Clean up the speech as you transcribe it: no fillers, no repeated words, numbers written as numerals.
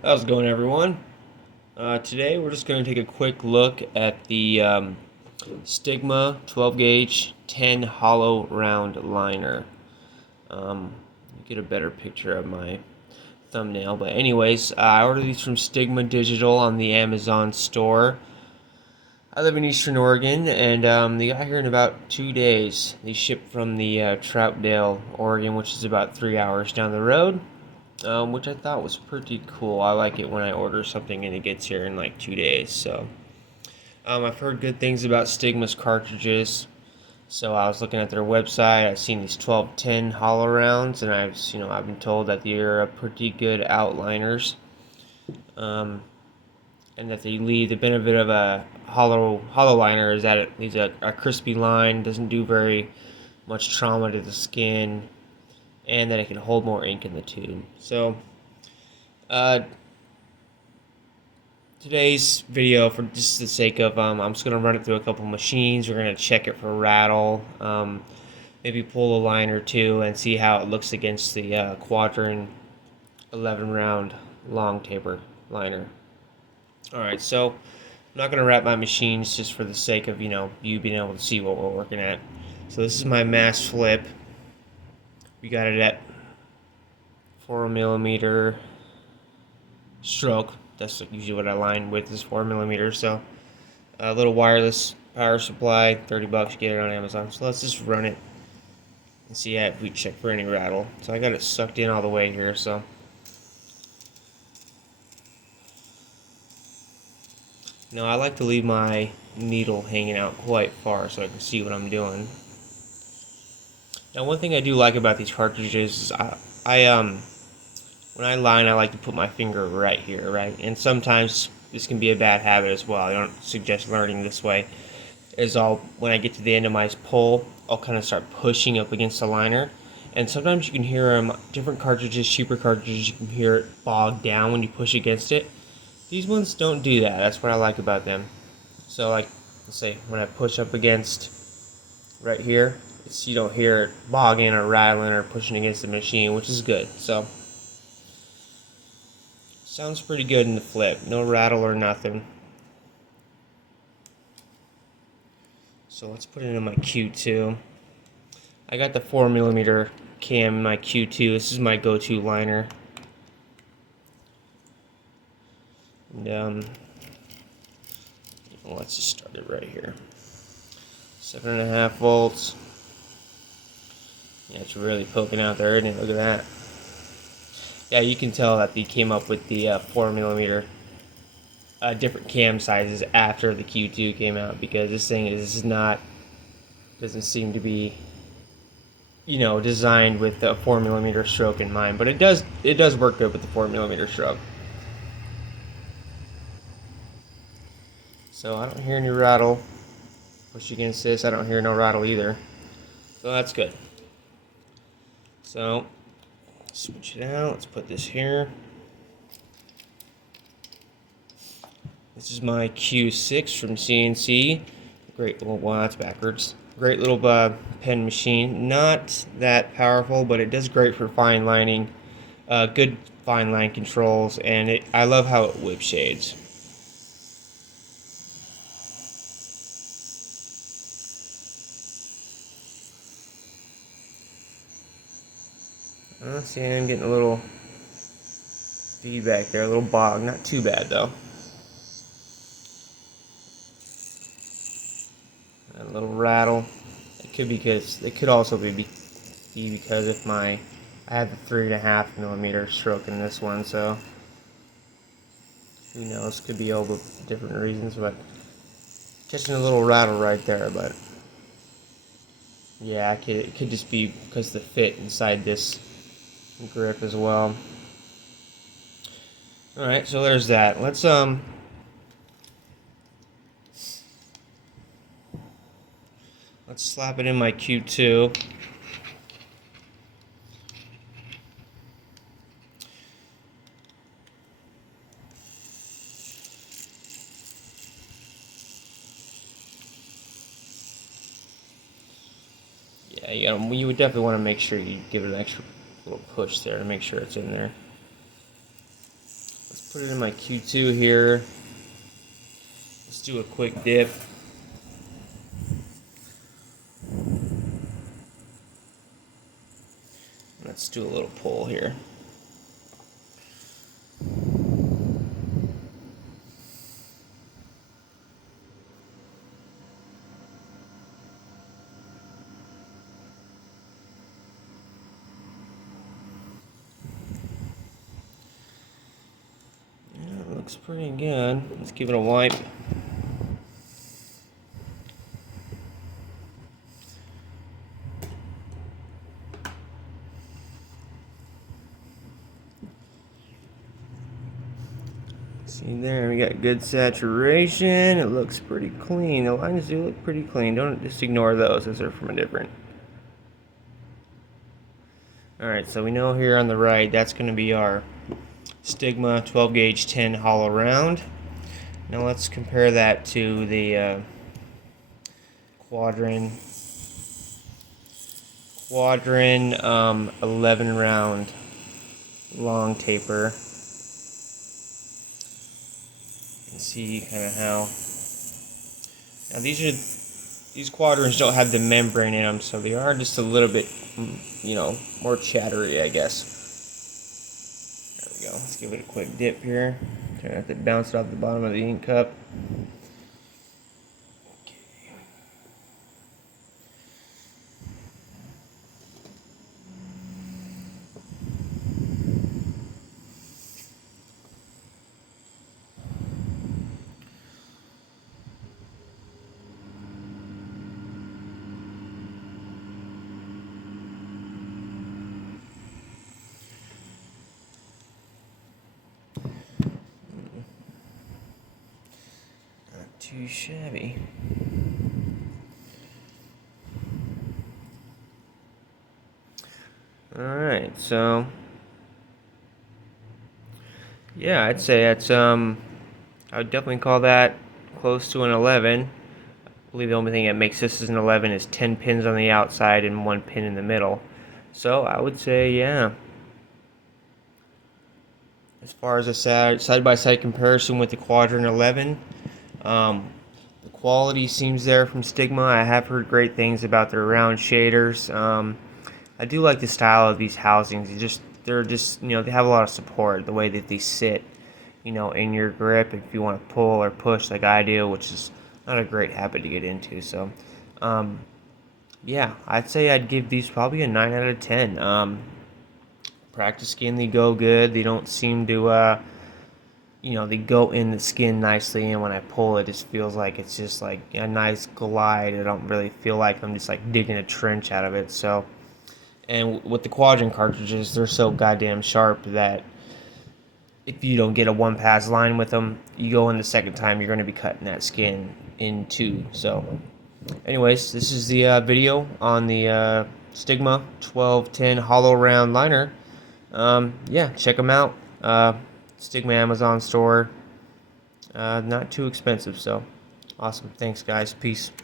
How's it going, everyone? Today we're just going to take a quick look at the Stigma 12 gauge 10 hollow round liner. Get a better picture of my thumbnail, but anyways, I ordered these from Stigma Digital on the Amazon store. I live in Eastern Oregon, and they got here in about 2 days. They shipped from the Troutdale, Oregon, which is about 3 hours down the road. Which I thought was pretty cool. I like it when I order something and it gets here in like 2 days. So, I've heard good things about Stigma's cartridges. So I was looking at their website. I've seen these 1210 hollow rounds, and I've been told that they're pretty good outliners, um, and that they leave the benefit of a hollow liner is that it leaves a crispy line, doesn't do very much trauma to the skin, and that it can hold more ink in the tube. So, uh, today's video, for just the sake of, I'm just gonna run it through a couple machines. We're gonna check it for rattle, maybe pull a line or two, and see how it looks against the Quadrant 11 round long taper liner. All right, so I'm not gonna wrap my machines just for the sake of you being able to see what we're working at. So this is my mass flip. We got it at 4 millimeter stroke. That's usually what I line with, is 4 millimeters. So a little wireless power supply, $30. Get it on Amazon. So let's just run it and see if we check for any rattle. So I got it sucked in all the way here. So now I like to leave my needle hanging out quite far so I can see what I'm doing. Now, one thing I do like about these cartridges is when I line, I like to put my finger right here, right? And sometimes this can be a bad habit as well. I don't suggest learning this way. When I get to the end of my pull, I'll kind of start pushing up against the liner. And sometimes you can hear different cartridges, cheaper cartridges, you can hear it bog down when you push against it. These ones don't do that. That's what I like about them. So, like, let's say when I push up against right here, you don't hear it bogging or rattling or pushing against the machine, which is good. So, sounds pretty good in the flip. No rattle or nothing. So let's put it in my Q2. I got the 4 millimeter cam in my Q2. This is my go-to liner. And let's just start it right here. 7.5 volts. Yeah, it's really poking out there, isn't it? Look at that. Yeah, you can tell that they came up with the 4 millimeter different cam sizes after the Q2 came out, because this thing doesn't seem to be designed with the 4 millimeter stroke in mind, but it does work good with the 4 millimeter stroke. So I don't hear any rattle. Push against this, I don't hear no rattle either. So that's good. So switch it out. Let's put this here. This is my Q6 from CNC. Great little, well, that's backwards. Great little pen machine. Not that powerful, but it does great for fine lining. Good fine line controls, and I love how it whip shades. See, I'm getting a little feedback there, a little bog. Not too bad though. A little rattle. It could also be because if I have the 3.5 millimeter stroke in this one, so who knows? Could be all the different reasons, but catching a little rattle right there. But yeah, it could just be because the fit inside this grip as well. All right, so there's that. Let's slap it in my Q2. Yeah, you would definitely want to make sure you give it an extra little push there to make sure it's in there. Let's Put it in my Q2 here. Let's do a quick dip. Let's do a little pull here. Yeah, it looks pretty good. Let's give it a wipe. See there, we got good saturation. It looks pretty clean. The lines do look pretty clean. Don't just ignore those as they're from a different. Alright, so we know here on the right, that's going to be our Stigma 12 gauge 10 hollow round. Now let's compare that to the Quadrin 11 round long taper. See kind of how now these quadrants don't have the membrane in them, so they are just a little bit, you know, more chattery, I guess. There we go. Let's give it a quick dip here. Try not to bounce it off the bottom of the ink cup. Too shabby. Alright, so yeah, I'd say that's I would definitely call that close to an 11. I believe the only thing that makes this as an 11 is 10 pins on the outside and 1 pin in the middle. So I would say, yeah. As far as a side-by-side comparison with the Quadrin 11, the quality seems there from Stigma. I have heard great things about their round shaders. I do like the style of these housings. They're just, you know, they have a lot of support. The way that they sit, you know, in your grip if you want to pull or push like I do, which is not a great habit to get into. So, yeah, I'd say I'd give these probably a 9 out of 10. Practice skin, they go good. They don't seem to, you know, they go in the skin nicely, and when I pull it just feels like it's just like a nice glide. I don't really feel like I'm just like digging a trench out of it. So, and with the Quadrin cartridges, they're so goddamn sharp that if you don't get a one pass line with them, you go in the second time, you're going to be cutting that skin in two. So anyways, this is the video on the Stigma 1210 hollow round liner. Yeah, check them out. Stigma Amazon store. Not too expensive, so awesome. Thanks, guys. Peace.